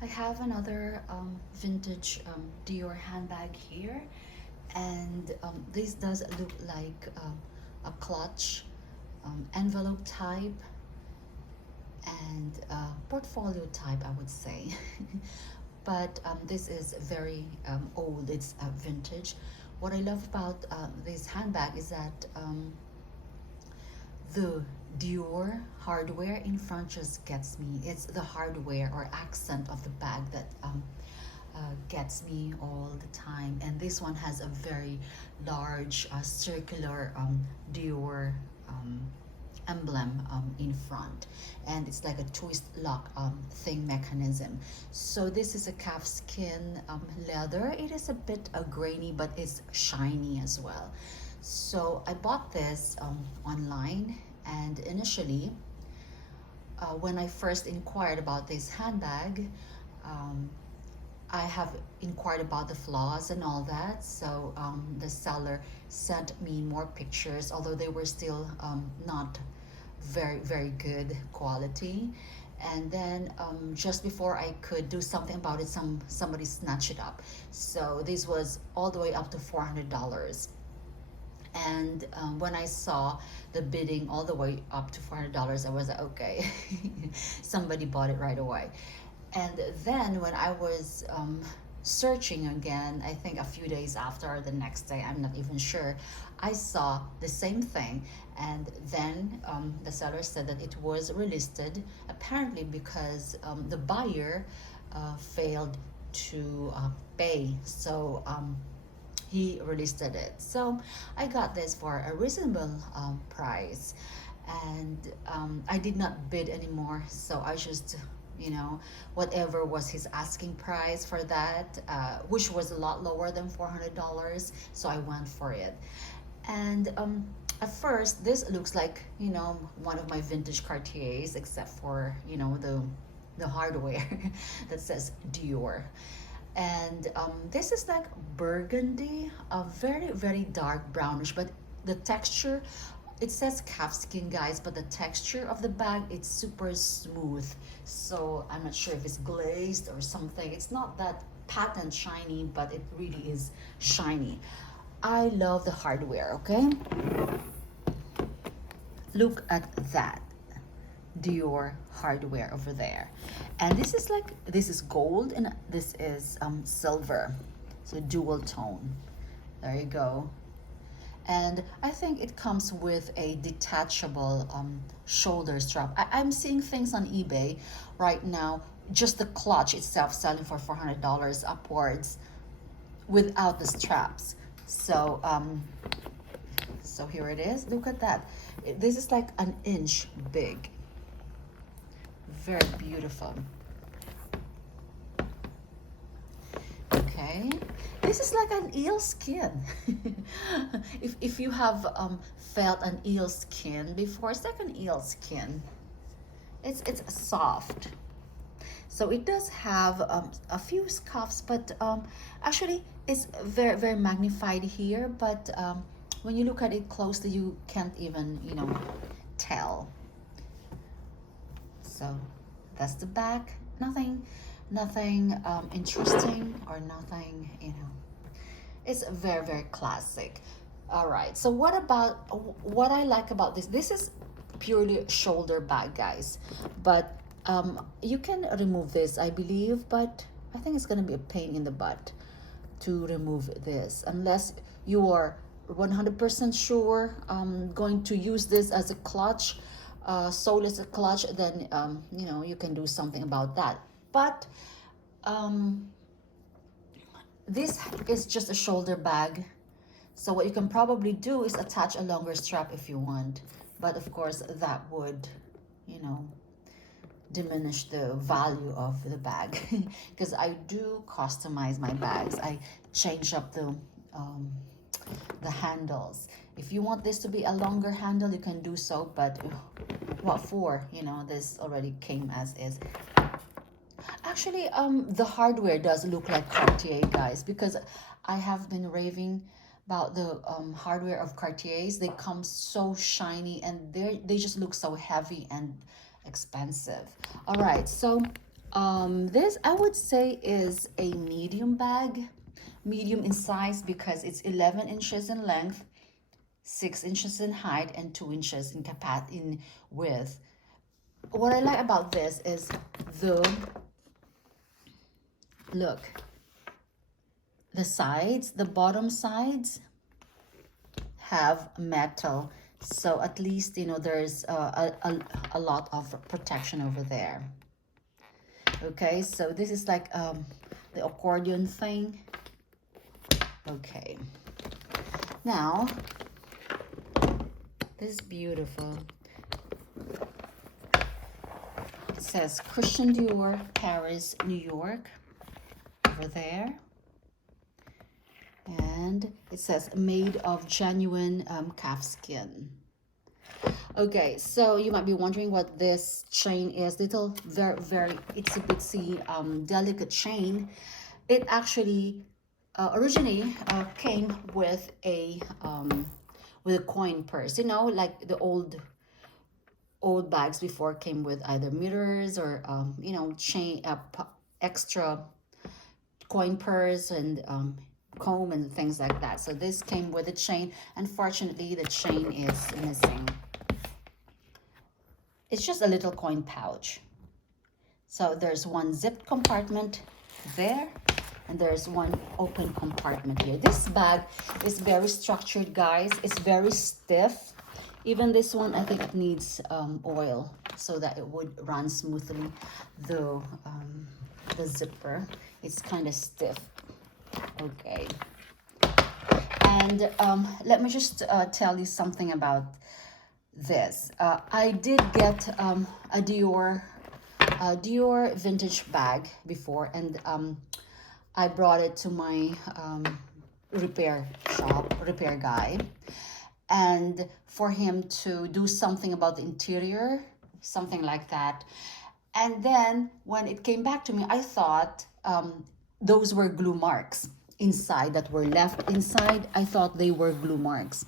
I have another vintage Dior handbag here, and this does look like a clutch, envelope type, and portfolio type, I would say. But this is very old, it's vintage. What I love about this handbag is that the Dior hardware in front just gets me. It's the hardware or accent of the bag that gets me all the time. And this one has a very large circular Dior um, emblem in front, and it's like a twist lock thing mechanism. So this is a calfskin leather. It is a bit grainy, but it's shiny as well. So I bought this online, and initially when I first inquired about this handbag, um, I have inquired about the flaws and all that. So the seller sent me more pictures, although they were still not very good quality. And then just before I could do something about it, somebody snatched it up. So this was all the way up to $400. And when I saw the bidding all the way up to $400, I was like, okay, somebody bought it right away. And then when I was searching again, I think a few days after or the next day, I'm not even sure, I saw the same thing. And then the seller said that it was relisted, apparently because the buyer failed to pay. So he relisted it. So I got this for a reasonable price, and I did not bid anymore. So I just, whatever was his asking price for that, which was a lot lower than $400. So I went for it. And at first, this looks like, one of my vintage Cartiers, except for, the hardware that says Dior. And this is like burgundy, a very dark brownish, but the texture, it says calfskin, guys, but the texture of the bag, it's super smooth. So I'm not sure if it's glazed or something. It's not that patent shiny, but it really is shiny. I love the hardware. Okay, look at that Dior hardware over there. And this is gold and this is silver. So dual tone. There you go. And I think it comes with a detachable shoulder strap. I'm seeing things on eBay right now, just the clutch itself selling for $400 upwards without the straps. So so here it is. Look at that. This is like an inch big. Very beautiful. Okay, this is like an eel skin. If you have felt an eel skin before, it's like an eel skin. It's soft. So it does have a few scuffs, but actually it's very magnified here. But when you look at it closely, you can't even tell. So that's the back. Nothing interesting or nothing, It's very classic. All right. So what I like about this? This is purely shoulder bag, guys. But you can remove this, I believe, but I think it's gonna be a pain in the butt to remove this unless you are 100% sure going to use this as a clutch, sole as a clutch, then you can do something about that. But this is just a shoulder bag, so what you can probably do is attach a longer strap if you want, but of course that would diminish the value of the bag because I do customize my bags. I change up the handles. If you want this to be a longer handle, you can do so, but what for? This already came as is. Actually, the hardware does look like Cartier, guys, because I have been raving about the hardware of Cartiers. They come so shiny and they just look so heavy and expensive. All right, so This I would say is a medium bag, medium in size because it's 11 inches in length, 6 inches in height, and 2 inches in width. What I like about this is the look, the sides, the bottom sides have metal, so at least you know there's a lot of protection over there. Okay, so this is like the accordion thing. Okay, now this is beautiful. It says Christian Dior, Paris, New York over there. And it says made of genuine calf skin. Okay, so you might be wondering what this chain is. Little, very itsy bitsy, delicate chain. It actually originally came with a coin purse. You know, like the old bags before came with either mirrors or you know, chain extra coin purse and comb and things like that. So this came with a chain. Unfortunately, the chain is missing. It's just a little coin pouch. So there's one zipped compartment there, and there's one open compartment here. This bag is very structured, guys. It's very stiff. Even this one, I think it needs oil so that it would run smoothly. The zipper, it's kind of stiff. Okay. And let me just tell you something about this. I did get a Dior vintage bag before, and I brought it to my repair guy, and for him to do something about the interior, something like that. And then when it came back to me, I thought those were glue marks inside that were left inside. I thought they were glue marks.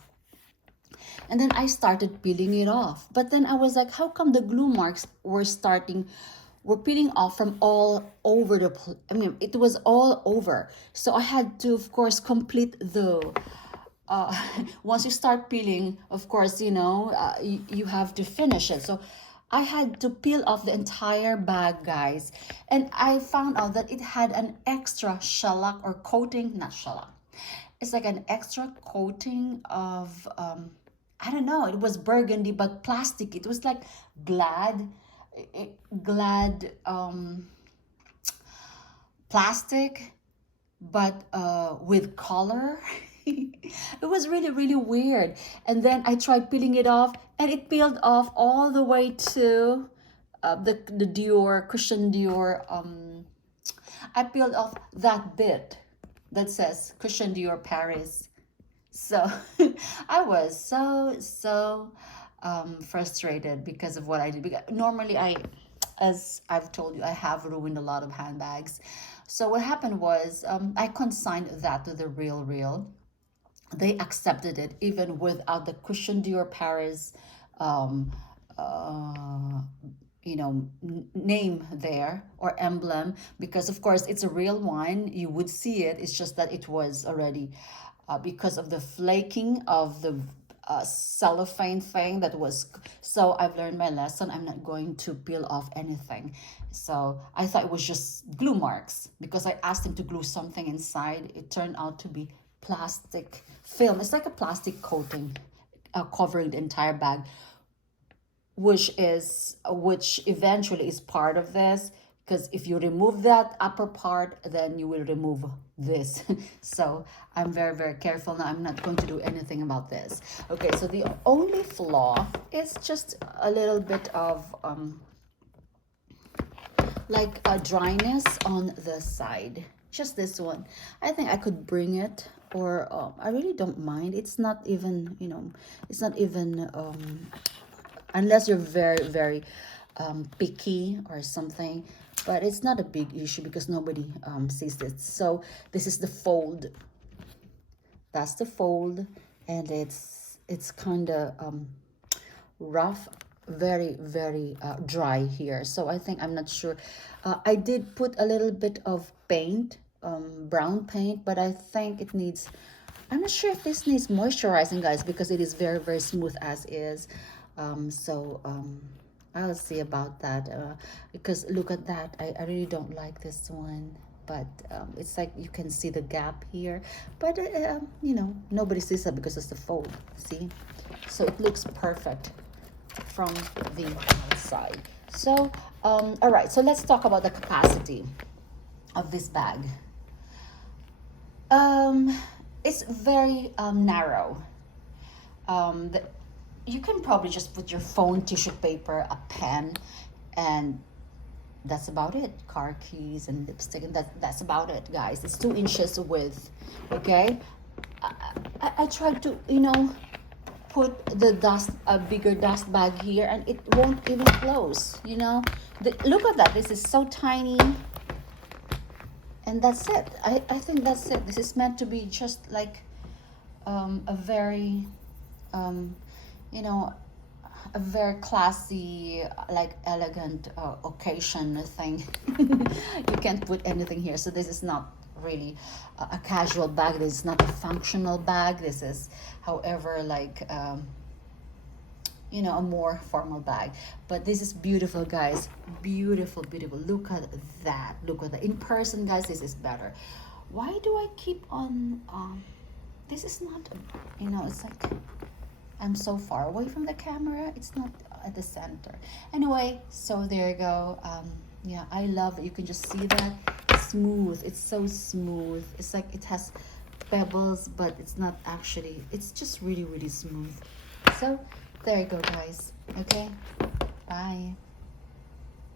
And then I started peeling it off. But then I was like, how come the glue marks were peeling off from all over I mean, it was all over. So I had to, of course, complete the, once you start peeling, of course, you know, you have to finish it. So I had to peel off the entire bag, guys. And I found out that it had an extra shellac or coating, not shellac. It's like an extra coating of, I don't know, it was burgundy, but plastic. It was like glad, glad plastic, but with color. It was really, really weird. And then I tried peeling it off, and it peeled off all the way to the Dior, Christian Dior. I peeled off that bit that says Christian Dior Paris. So I was so frustrated because of what I did. Because normally as I've told you, I have ruined a lot of handbags. So what happened was I consigned that to the Real. They accepted it even without the Christian Dior Paris um, uh, you know, name there or emblem, because of course it's a real wine. You would see it. It's just that it was already because of the flaking of the cellophane thing that was. So I've learned my lesson. I'm not going to peel off anything. So I thought it was just glue marks because I asked him to glue something inside. It turned out to be plastic film. It's like a plastic coating covering the entire bag, which eventually is part of this, because if you remove that upper part, then you will remove this. So I'm very careful now. I'm not going to do anything about this. Okay, so the only flaw is just a little bit of like a dryness on the side, just this one. I think I could bring it, or I really don't mind. It's not even, you know, it's not even unless you're very picky or something, but it's not a big issue because nobody sees this. So this is the fold. That's the fold, and it's kind of rough, very dry here. So I think, I'm not sure. I did put a little bit of paint, brown paint, but I think it needs, I'm not sure if this needs moisturizing, guys, because it is very smooth as is. I'll see about that, because look at that. I really don't like this one, but it's like you can see the gap here, but you know, nobody sees that because it's the fold, see? So it looks perfect from the outside. So all right, so let's talk about the capacity of this bag. um it's very narrow. The, you can probably just put your phone, tissue paper, a pen, and that's about it. Car keys and lipstick, and that's about it, guys. It's 2 inches width. Okay. I tried to, you know, put the dust, a bigger dust bag here, and it won't even close, you know. Look at that. This is so tiny, and that's it. I think that's it. This is meant to be just like a very you know, a very classy, like elegant occasion thing. You can't put anything here, so this is not really a casual bag. This is not a functional bag. This is, however, like you know, a more formal bag. But this is beautiful, guys. Beautiful. Look at that. Look at that. In person, guys, this is better. Why do I keep on this is not, you know, it's like I'm so far away from the camera. It's not at the center. Anyway, so there you go. Yeah, I love it. You can just see that. Smooth. It's so smooth. It's like it has pebbles, but it's not actually. It's just really smooth. So there you go, guys. Okay. Bye.